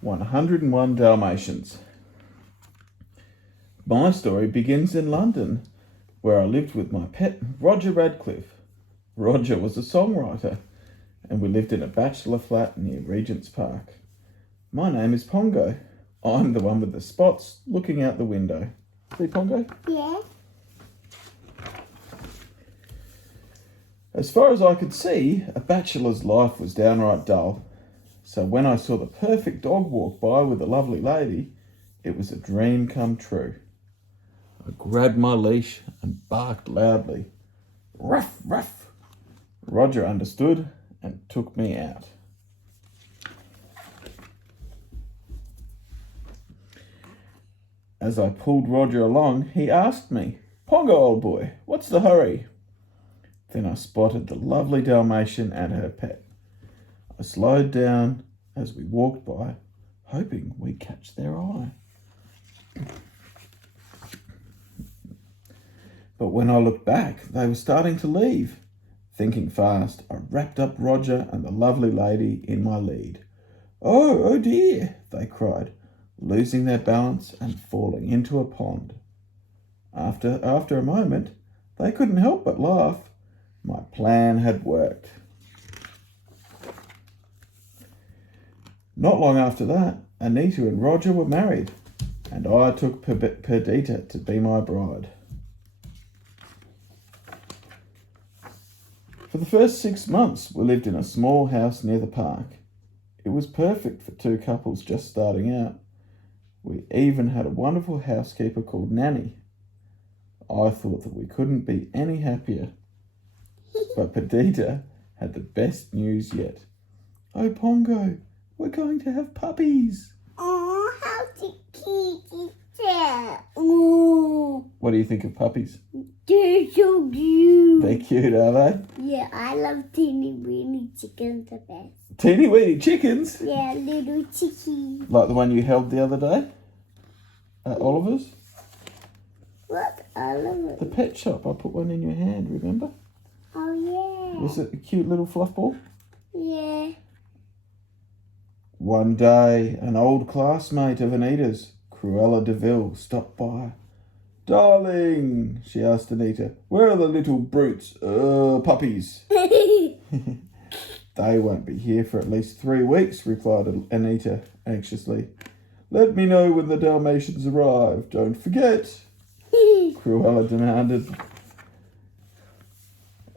101 Dalmatians. My story begins in London, where I lived with my pet, Roger Radcliffe. Roger was a songwriter, and we lived in a bachelor flat near Regent's Park. My name is Pongo. I'm the one with the spots looking out the window. See, Pongo? Yeah. As far as I could see, a bachelor's life was downright dull. So when I saw the perfect dog walk by with a lovely lady, it was a dream come true. I grabbed my leash and barked loudly. Ruff, ruff. Roger understood and took me out. As I pulled Roger along, he asked me, Pongo, old boy, what's the hurry? Then I spotted the lovely Dalmatian and her pet. I slowed down as we walked by, hoping we'd catch their eye. But when I looked back, they were starting to leave. Thinking fast, I wrapped up Roger and the lovely lady in my lead. Oh dear, they cried, losing their balance and falling into a pond. After a moment, they couldn't help but laugh. My plan had worked. Not long after that, Anita and Roger were married, and I took Perdita to be my bride. For the first 6 months, we lived in a small house near the park. It was perfect for two couples just starting out. We even had a wonderful housekeeper called Nanny. I thought that we couldn't be any happier. But Perdita had the best news yet. Oh, Pongo, we're going to have puppies. Oh, how cute is that? Oh, What do you think of puppies? they're so cute. They're cute, are they? Yeah, I love teeny weeny chickens the best. Teeny weeny chickens? Yeah, little chickies. Like the one you held the other day at Oliver's? What? I love it. The pet shop. I put one in your hand, remember? Oh, yeah. Was it a cute little fluff ball? Yeah. One day, an old classmate of Anita's, Cruella DeVille, stopped by. Darling, she asked Anita, where are the little brutes? Puppies. They won't be here for at least 3 weeks, replied Anita anxiously. Let me know when the Dalmatians arrive. Don't forget, Cruella demanded.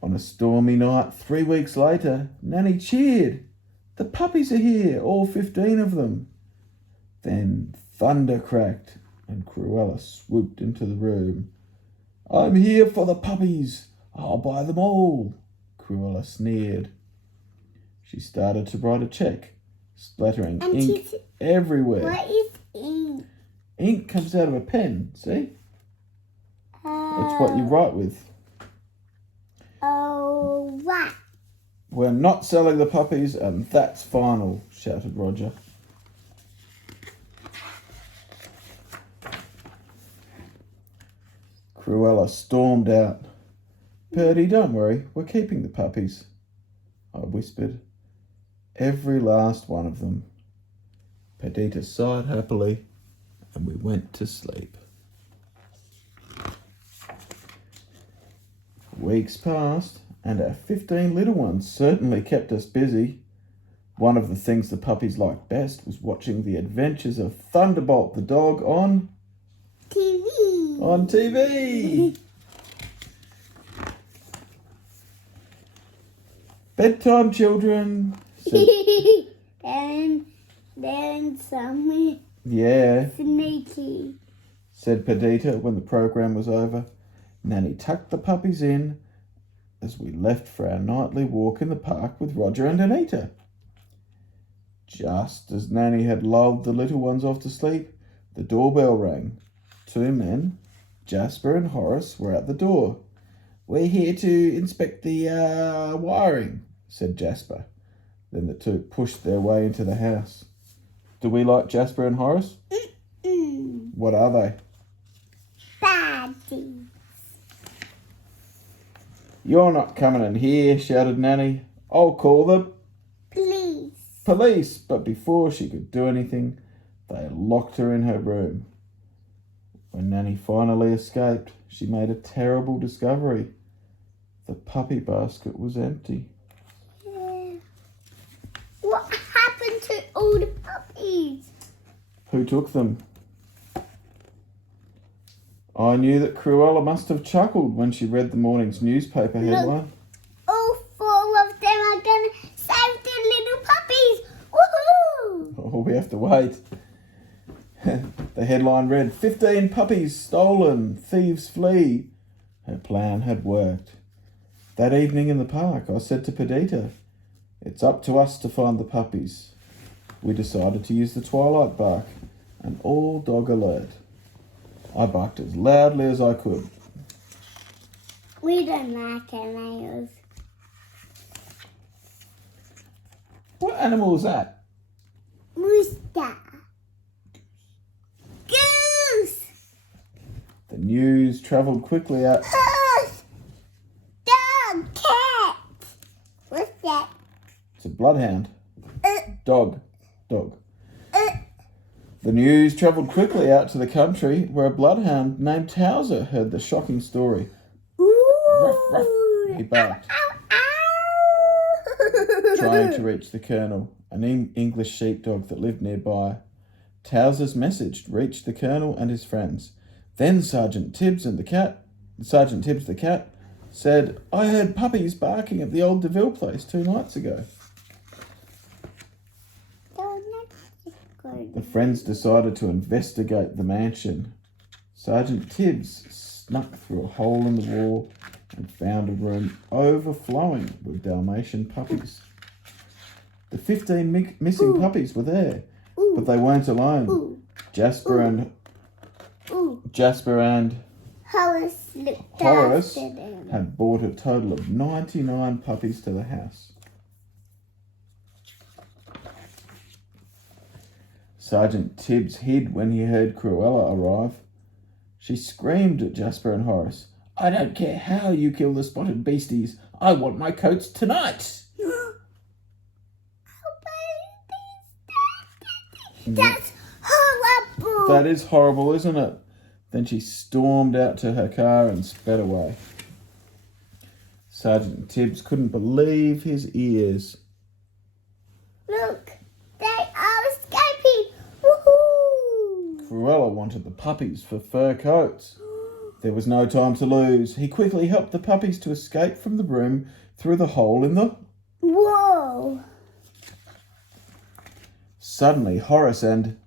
On a stormy night 3 weeks later, Nanny cheered. The puppies are here, all 15 of them. Then thunder cracked and Cruella swooped into the room. I'm here for the puppies. I'll buy them all, Cruella sneered. She started to write a check, splattering ink everywhere. What is ink? Ink comes out of a pen, see? It's what you write with. Oh, what? We're not selling the puppies, and that's final, shouted Roger. Cruella stormed out. Purdy, don't worry, we're keeping the puppies, I whispered. Every last one of them. Perdita sighed happily, and we went to sleep. Weeks passed, and our 15 little ones certainly kept us busy. One of the things the puppies liked best was watching the adventures of Thunderbolt the dog on TV. Bedtime, children. Then some Yeah, sneaky. said Perdita when the program was over. Nanny tucked the puppies in as we left for our nightly walk in the park with Roger and Anita. Just as Nanny had lulled the little ones off to sleep, the doorbell rang. 2 men, Jasper and Horace, were at the door. We're here to inspect the wiring, said Jasper. Then the two pushed their way into the house. Do we like Jasper and Horace? What are they? Baddies. You're not coming in here, shouted Nanny. I'll call the Please. Police! But before she could do anything, they locked her in her room. When Nanny finally escaped, she made a terrible discovery. The puppy basket was empty. Yeah. What happened to all the puppies? Who took them? I knew that Cruella must have chuckled when she read the morning's newspaper headline. All 4 of them are going to save the little puppies. Woohoo! Oh, we have to wait. The headline read, 15 puppies stolen, thieves flee. Her plan had worked. That evening in the park, I said to Perdita, it's up to us to find the puppies. We decided to use the twilight bark, an all-dog alert. I barked as loudly as I could. We don't like animals. What animal is that? Rooster. Goose. The news travelled quickly out. Horse. Dog. Cat. What's that? It's a bloodhound. Dog. The news travelled quickly out to the country where a bloodhound named Towser heard the shocking story. Ooh. Ruff, ruff, he barked, trying to reach the Colonel, an English sheepdog that lived nearby. Towser's message reached the Colonel and his friends. Then Sergeant Tibbs the cat, said, I heard puppies barking at the old DeVille place 2 nights ago. The friends decided to investigate the mansion. Sergeant Tibbs snuck through a hole in the wall and found a room overflowing with Dalmatian puppies. The 15 missing puppies were there, but they weren't alone. Jasper and Horace had brought a total of 99 puppies to the house. Sergeant Tibbs hid when he heard Cruella arrive. She screamed at Jasper and Horace, I don't care how you kill the spotted beasties. I want my coats tonight. That's horrible. That is horrible, isn't it? Then she stormed out to her car and sped away. Sergeant Tibbs couldn't believe his ears. Look, they are escaping. Woohoo! Cruella wanted the puppies for fur coats. There was no time to lose. He quickly helped the puppies to escape from the room through the hole in the... Whoa! Suddenly, Horace and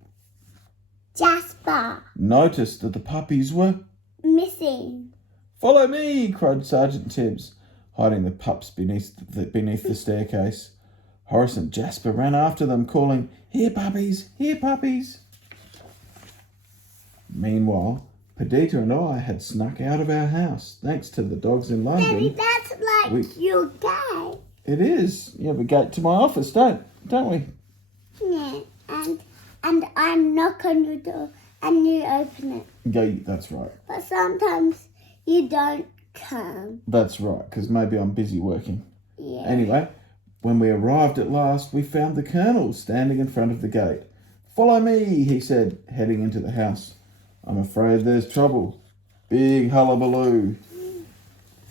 Jasper noticed that the puppies were missing. Follow me, cried Sergeant Tibbs, hiding the pups beneath the staircase. Horace and Jasper ran after them, calling, Here, puppies! Here, puppies! Meanwhile, Perdita and I had snuck out of our house, thanks to the dogs in London. Daddy, that's like your gate. It is. You have a gate to my office, don't we? Yeah, and I knock on your door and you open it. Yeah, that's right. But sometimes you don't come. That's right, because maybe I'm busy working. Yeah. Anyway, when we arrived at last, we found the Colonel standing in front of the gate. Follow me, he said, heading into the house. I'm afraid there's trouble. Big hullabaloo.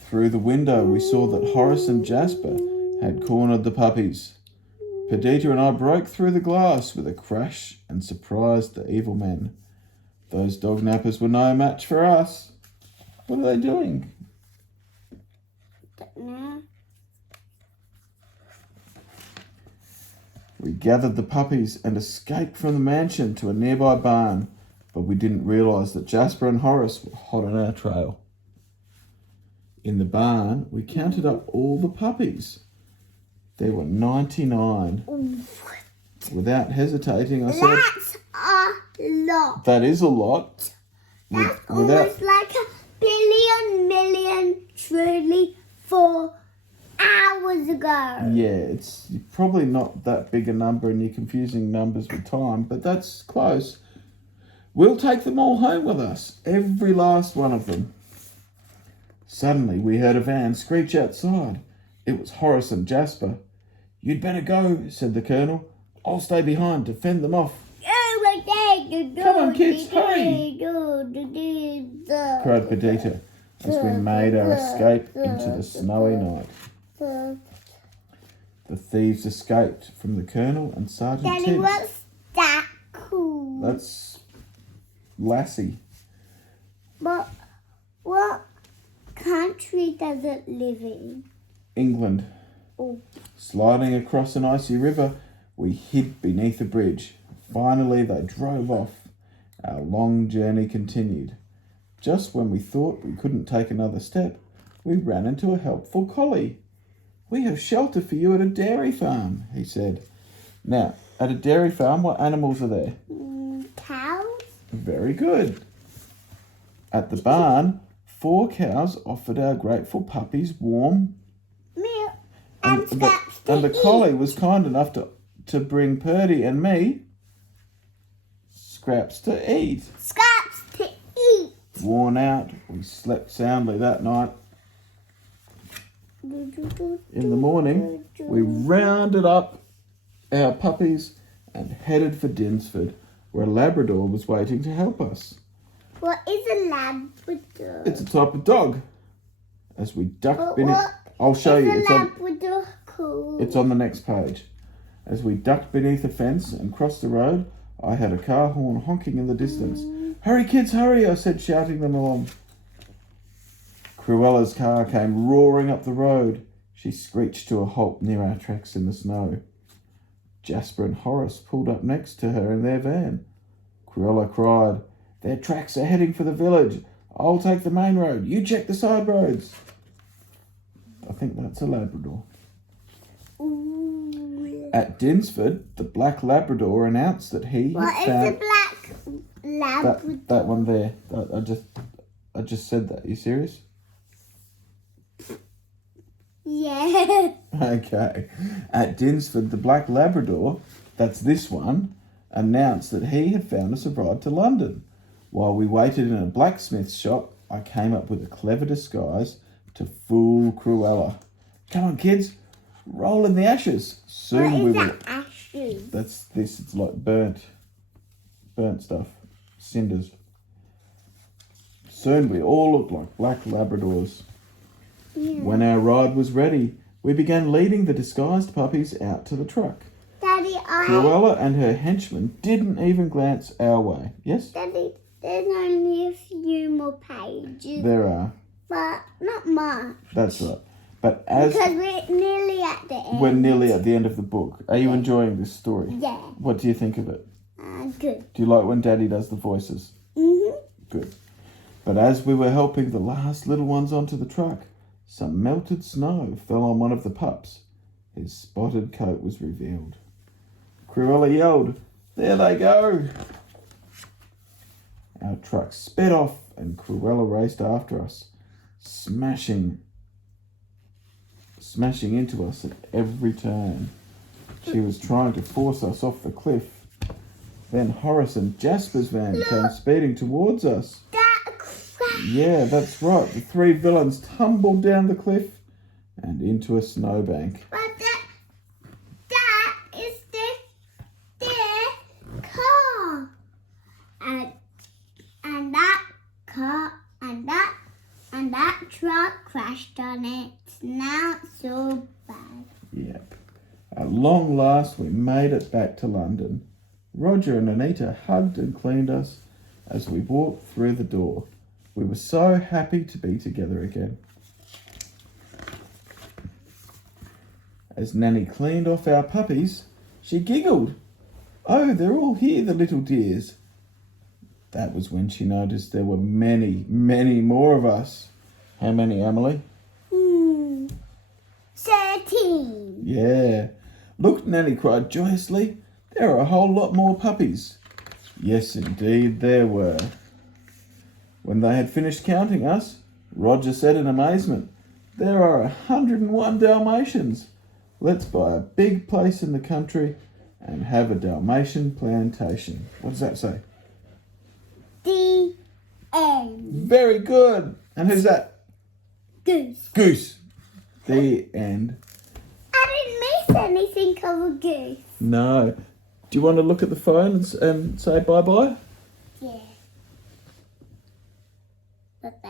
Through the window, we saw that Horace and Jasper had cornered the puppies. Perdita and I broke through the glass with a crash and surprised the evil men. Those dog nappers were no match for us. What are they doing? Don't know. We gathered the puppies and escaped from the mansion to a nearby barn, but we didn't realise that Jasper and Horace were hot on our trail. In the barn, we counted up all the puppies. There were 99. Without hesitating, I said, That's a lot. That is a lot. That's almost like a billion, million, truly 4 hours ago. Yeah, it's probably not that big a number and you're confusing numbers with time, but that's close. We'll take them all home with us, every last one of them. Suddenly, we heard a van screech outside. It was Horace and Jasper. You'd better go, said the Colonel. I'll stay behind to fend them off. Come on, kids, hurry. Cried Perdita as we made our escape into the snowy night. The thieves escaped from the Colonel and Sergeant Daddy, Tibbs. what's that cool? That's Lassie. But what country does it live in? England. Oh. Sliding across an icy river, we hid beneath a bridge. Finally, they drove off. Our long journey continued. Just when we thought we couldn't take another step, we ran into a helpful collie. "We have shelter for you at a dairy farm," he said. Now, at a dairy farm, what animals are there? Cows? Very good. At the barn, 4 cows offered our grateful puppies warm Milk and scraps to and the eat. collie was kind enough to bring Purdy and me scraps to eat. Scraps to eat. Worn out, we slept soundly that night. In the morning, we rounded up our puppies and headed for Dinsford, where a Labrador was waiting to help us. What is a Labrador? It's a type of dog. As we ducked But beneath... what I'll show you. is a Labrador called? It's on the next page. As we ducked beneath a fence and crossed the road, I had a car horn honking in the distance. "Hurry, kids, hurry," I said, shouting them along. Cruella'S car came roaring up the road. She screeched to a halt near our tracks in the snow. Jasper and Horace pulled up next to her in their van. Cruella cried, "Their tracks are heading for the village. I'll take the main road. You check the side roads." I think that's a Labrador. Ooh. At Dinsford, the black Labrador announced that he What had is found a black Labrador? that one there. I just said that. Are you serious? Yeah. Okay. At Dinsford, the black Labrador, that's this one, announced that he had found us a ride to London. While we waited in a blacksmith's shop, I came up with a clever disguise to fool Cruella. "Come on, kids, roll in the ashes." Soon What we is will. that ashes? That's this. It's like burnt stuff, cinders. Soon we all looked like black Labradors. Yeah. When our ride was ready, we began leading the disguised puppies out to the truck. Daddy, Cruella and her henchmen didn't even glance our way. Yes? Daddy, there's only a few more pages, There are. but not much. That's right. But as Because we're nearly at the end. we're nearly at the end of the book, are you enjoying this story? Yeah. What do you think of it? Good. Do you like when Daddy does the voices? Mhm. Good. But as we were helping the last little ones onto the truck, some melted snow fell on one of the pups. His spotted coat was revealed. Cruella yelled, "There they go!" Our truck sped off and Cruella raced after us, smashing into us at every turn. She was trying to force us off the cliff. Then Horace and Jasper's van came speeding towards us. That crash. Yeah, that's right. The 3 villains tumbled down the cliff and into a snowbank. But that is their car. And that car and that truck crashed on it. It's not so bad. Yep. At long last, we made it back to London. Roger and Anita hugged and cleaned us as we walked through the door. We were so happy to be together again. As Nanny cleaned off our puppies, she giggled. "Oh, they're all here, the little dears." That was when she noticed there were many, many more of us. How many, Emily? 13. Yeah. Look, Nanny cried joyously. There are a whole lot more puppies. Yes, indeed, there were. When they had finished counting us, Roger said in amazement, "There are 101 Dalmatians. Let's buy a big place in the country and have a Dalmatian plantation." What does that say? The end. Very good. And who's that? Goose. Goose. The end. I didn't miss anything of a goose. No, Do you want to look at the phone and say bye-bye? Yeah. But